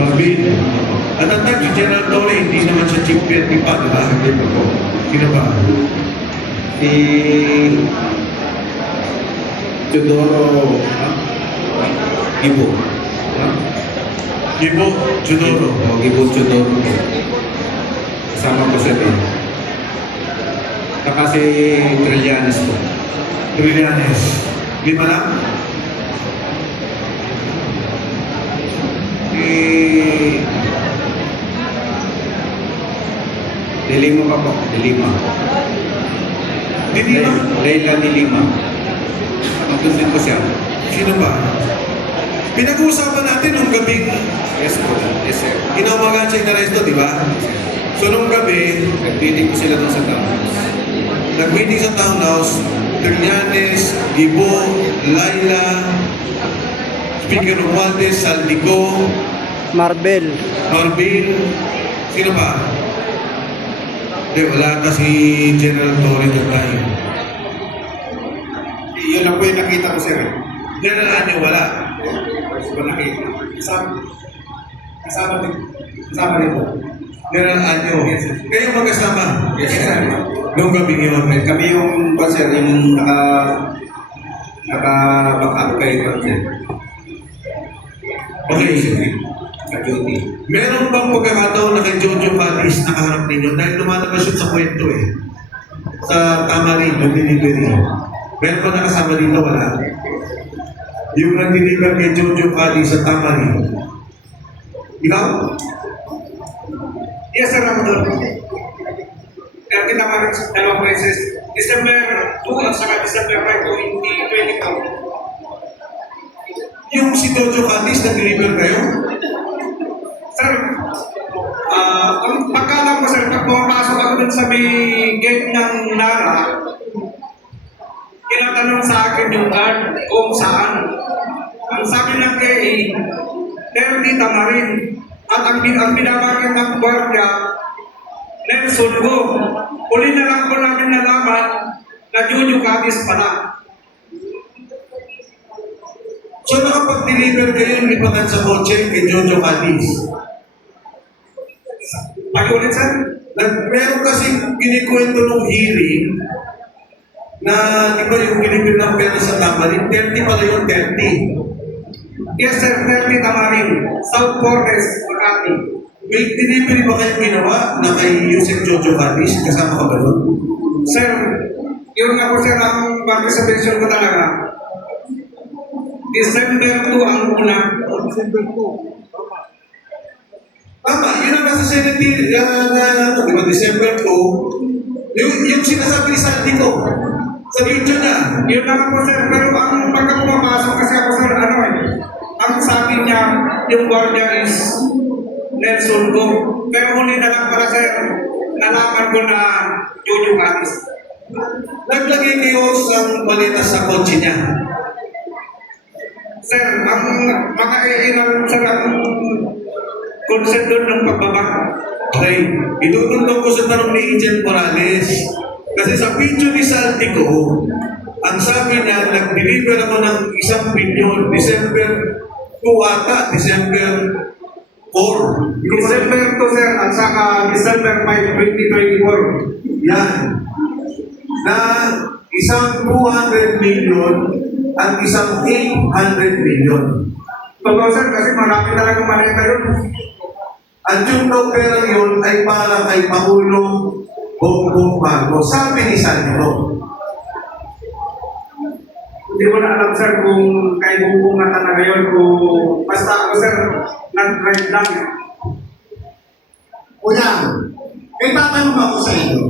Marvin. At ang tag, si General Torre, hindi naman siya chief PNP pa, di ba? Sino ba? Si Teodoro Gibo. Gibo Chudoro. Gibo Teodoro. Kasama ko siya din. Saka si Trillanes ko. Trillanes. Lima lang? Dilima pa po. Dilima. Di lima? Leila Dilima. Magtusin ko siya. Sino ba? Pinag-uusapan natin nung gabing Yes po. Yes sir. inamagan siya inaresto, di ba? So nung gabi, Nag-meeting ko sila doon sa townhouse. nag-meeting sa townhouse, Trillanes, Gibo, Laila, Speaker Romualdez, Saldico, Marbel. Marvin, sino ba? Hindi, wala kasi General Torre dyan tayo. Yun lang po yung nakita ko sir. General Anyo, wala. First ko nakita. Kasama din po. General Anyo. Kayo magkasama. Yes sir. Noong gabi yun. Kami yung sir, yung naka-back up kay Captain. Okay. Ka-duty. Meron bang pagkakataon na kay Jojo Patis nakaharap ninyo? Dahil lumalabas yun sa kwento eh. Sa Tamarin, nag-delivery. Meron ba nakasama dito? Wala. Yung nag-deliver kay Jojo Patis sa Tamarin. Ikaw? Yes, sir, ako doon. Kaya pinamarin sa dalawang prices, December 2 at saka December 5, 2022. Yung si Jojo Patis nag-deliver kayo? Sir, ang pagkalam ko, sir, pag pumapasok ako dun sa may gate ng Nara, tinatanong sa akin yung guard kung saan. Ang sabi ng KA, 30 Tamarin. At ang binabagay ng gwardiya, Nelson Go. Uli na lang po namin nalaman na Jojo Cadiz pala. So nakapag-deliver kayo yung lipagan sa kotse kay Jojo Patis? Pag-ulit, sir? Meron kasi kinikwento nung hearing na di ba yung binibig ng pera sa Tamarin, 30 pala yung 30. Yes, sir, 30 Tamarin, South Forest, Makati. May delivery ba kayong ginawa na kay Yusek Jojo Patis? Kasama ka ba doon? Sir, yun nga po, sir, ang participation ko talaga. December 2 ang una. Tama, yun ang nasa Senate, di ba, December 2, yung sinasabi ni Sandy ko, sa video niya, Yun lang po, sir, pero ang pagka pumapasok kasi ako, sir, ang sabi niya, yung guardia is Nelson Go. Pero huli na lang para, sir, nalaman ko na Jojo Cadiz. naglagay kayo ang balita sa kotse niya. Sir, ang mga iinang, sir, ang consent doon ng pagbaba. Okay, itutundong ko sa tanong ni Agent Morales. Kasi sa video ni Saltico, ang sabi niya, nag-deliver ako ng 1 billion, December 2 ata, December 4. December 2, sir, at saka December 5, 2024. Yan. Na isang 200 million at isang 800 million. Totoo, sir, kasi marami talagang maleta yun. At yung daw pera yun ay para kay Pangulong Bongbong Marcos. Sabi ni Saltico. Hindi ko na alam, sir, kung kay Bongbong na talaga yun, kung basta ako, sir, nag-drive lang. Una, may tatanong ako sa inyo.